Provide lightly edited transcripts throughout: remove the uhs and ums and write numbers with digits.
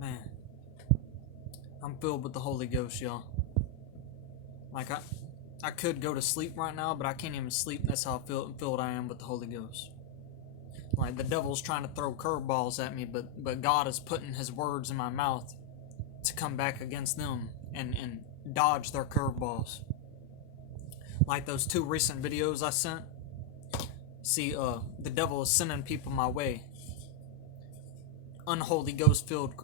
Man, I'm filled with the Holy Ghost, y'all. Like I could go to sleep right now, but I can't even sleep. That's how filled I am with the Holy Ghost. Like the devil's trying to throw curveballs at me, but God is putting His words in my mouth to come back against them and dodge their curveballs. Like those two recent videos I sent. See, the devil is sending people my way. Unholy Ghost filled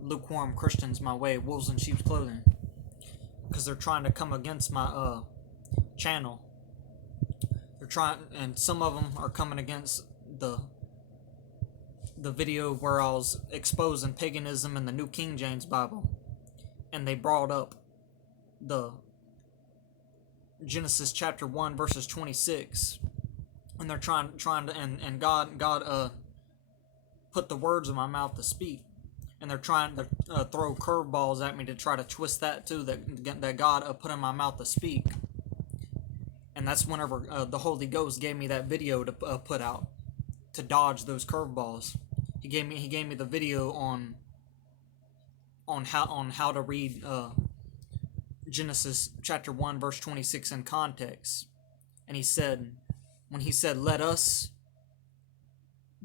lukewarm Christians my way, wolves in sheep's clothing, because they're trying to come against my channel. They're trying, and some of them are coming against the video where I was exposing paganism in the New King James Bible, and they brought up the Genesis chapter 1 verses 26, and they're trying to and God put the words in my mouth to speak, and they're trying to throw curveballs at me to try to twist that too, that God put in my mouth to speak. And that's whenever the Holy Ghost gave me that video to put out to dodge those curveballs. He gave me the video on how to read Genesis chapter 1 verse 26 in context. And he said, when he said let us,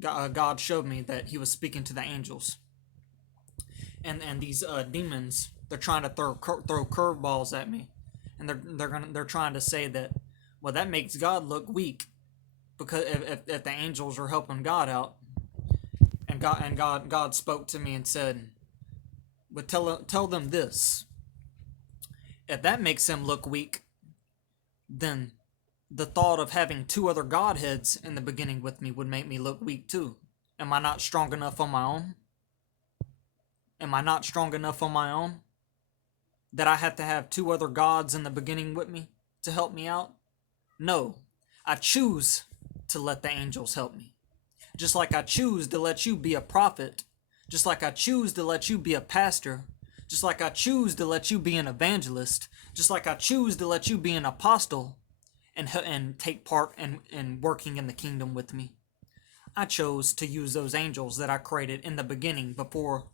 God showed me that he was speaking to the angels. And these demons, they're trying to throw curveballs at me, and they're trying to say that, well, that makes God look weak, because if the angels are helping God out, and God spoke to me and said, but tell them this: if that makes him look weak, then the thought of having two other Godheads in the beginning with me would make me look weak too. Am I not strong enough on my own? Am I not strong enough on my own that I have to have two other gods in the beginning with me to help me out? No, I choose to let the angels help me. Just like I choose to let you be a prophet, just like I choose to let you be a pastor, just like I choose to let you be an evangelist, just like I choose to let you be an apostle and take part in working in the kingdom with me. I chose to use those angels that I created in the beginning before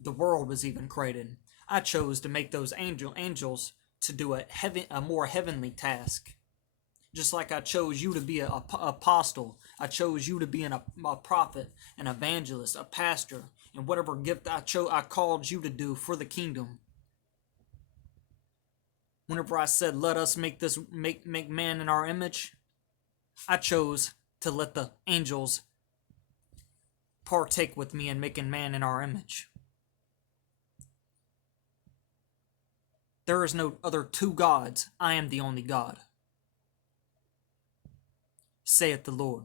the world was even created. I chose to make those angels to do a more heavenly task. Just like I chose you to be an apostle, I chose you to be a prophet, an evangelist, a pastor, and whatever gift I called you to do for the kingdom. Whenever I said, let us make man in our image, I chose to let the angels partake with me in making man in our image. There is no other two gods. I am the only God, saith the Lord.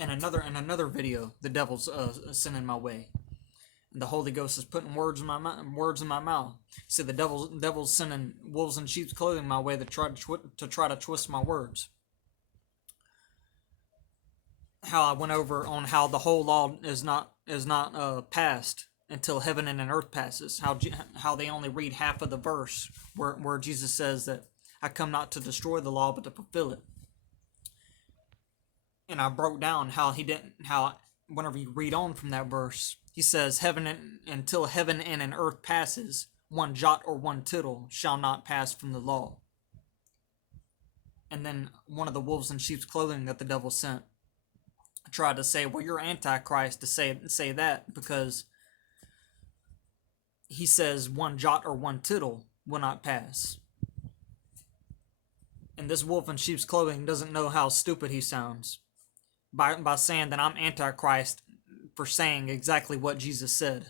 And another video, the devil's sending my way. And the Holy Ghost is putting words in my mouth. See, the devil's sending wolves in sheep's clothing my way to try to twist my words. How I went over on how the whole law is not passed until heaven and earth passes. How they only read half of the verse where Jesus says that I come not to destroy the law but to fulfill it. And I broke down how whenever you read on from that verse, he says, until heaven and an earth passes, one jot or one tittle shall not pass from the law. And then one of the wolves in sheep's clothing that the devil sent tried to say, well, you're Antichrist to say that, because he says one jot or one tittle will not pass. And this wolf in sheep's clothing doesn't know how stupid he sounds by saying that I'm Antichrist for saying exactly what Jesus said,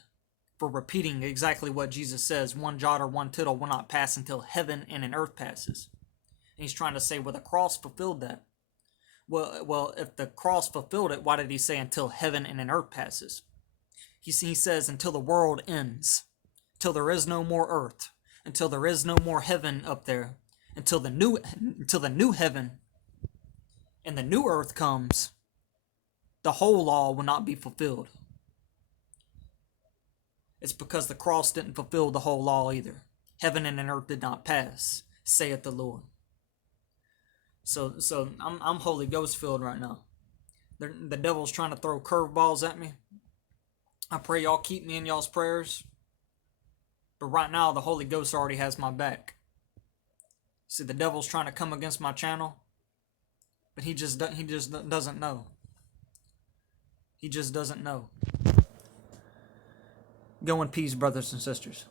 for repeating exactly what Jesus says, one jot or one tittle will not pass until heaven and an earth passes. And he's trying to say, well, the cross fulfilled that. Well, if the cross fulfilled it, why did he say until heaven and an earth passes? He says until the world ends, till there is no more earth, until there is no more heaven up there, until the new heaven and the new earth comes, the whole law will not be fulfilled. It's because the cross didn't fulfill the whole law either. Heaven and an earth did not pass, saith the Lord. So I'm Holy Ghost filled right now. The devil's trying to throw curveballs at me. I pray y'all keep me in y'all's prayers. But right now, the Holy Ghost already has my back. See, the devil's trying to come against my channel, but he just doesn't know. He just doesn't know. Go in peace, brothers and sisters.